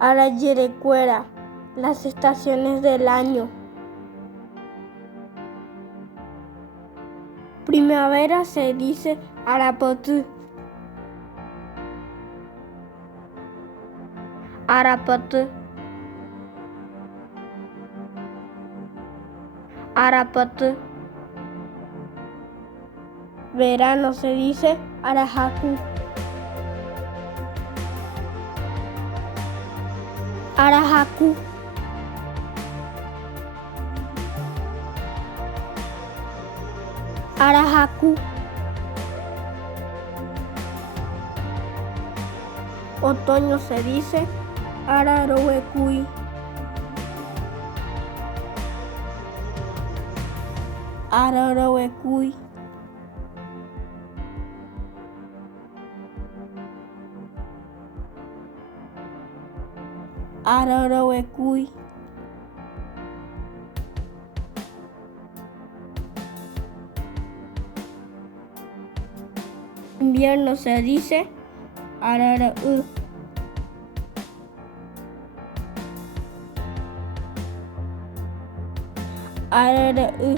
Arayerecuera, las estaciones del año. Primavera se dice Arapotú. Arapotú. Arapotú. Verano se dice Arajacu. Arajacu. Arajacu. Otoño se dice Ararohuecuy. Ararohuecuy. Ararohuecuy. Invierno se dice Araraú. Araraú.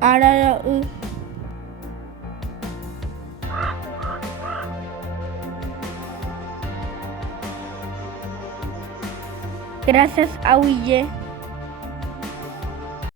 Araraú. Gracias a Huille.